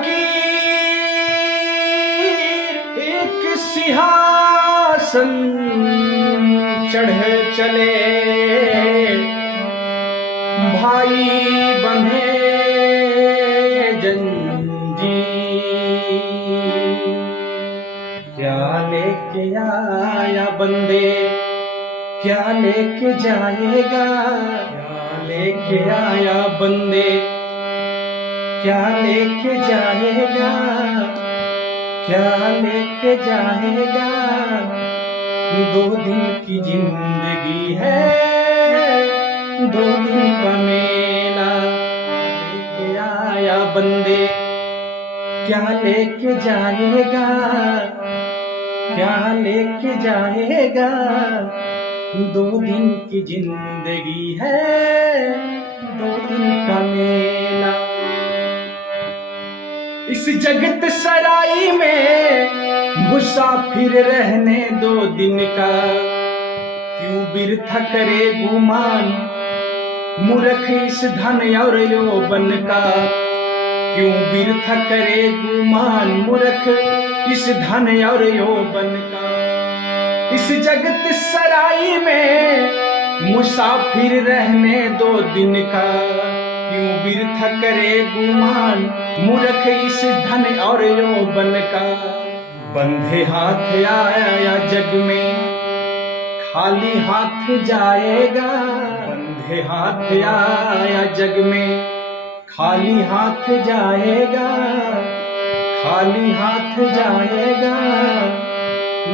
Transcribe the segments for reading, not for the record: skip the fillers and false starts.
फकीर एक सिंहासन चढ़े चले, भाई बंधे जंजीर। क्या लेके आया बंदे, क्या लेके जाएगा? क्या लेके आया बंदे, क्या लेके जाएगा? क्या लेके जाएगा? 2 दिन की जिंदगी है, 2 दिन का मेला। लेके आया बंदे, क्या लेके जाएगा? क्या लेके जाएगा? 2 दिन की जिंदगी है, 2 दिन का मेला। इस जगत सराई में मुसाफिर रहने 2 दिन का, क्यों बिरथा करे गुमान मूर्ख इस धन और यौवन का। क्यों बिरथा करे गुमान मूर्ख इस धन और यौवन का। इस जगत सराई में मुसाफिर रहने 2 दिन का, क्यों बिरथा करे गुमान मूर्ख इस धन और यौवन का। बंधे हाथ आया जग में, खाली हाथ जाएगा। बंधे हाथ आया जग में, खाली हाथ जाएगा। खाली हाथ जाएगा।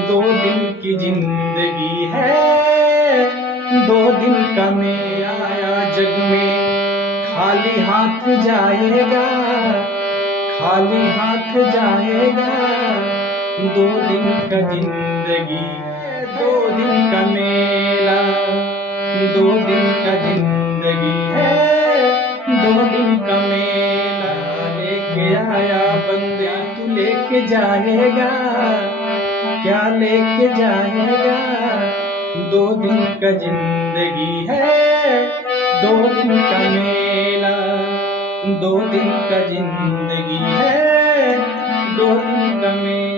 2 दिन की जिंदगी है, 2 दिन का मेला। आया जग में, खाली हाथ जाएगा। खाली हाथ जाएगा। 2 दिन का जिंदगी है, 2 दिन का मेला। 2 दिन का जिंदगी है, 2 दिन का मेला। लेके आया बंदे, तू लेके जाएगा? क्या लेके जाएगा? 2 दिन का जिंदगी है, 2 दिन का मेला। 2 दिन का जिंदगी है, 2 दिन का मेला।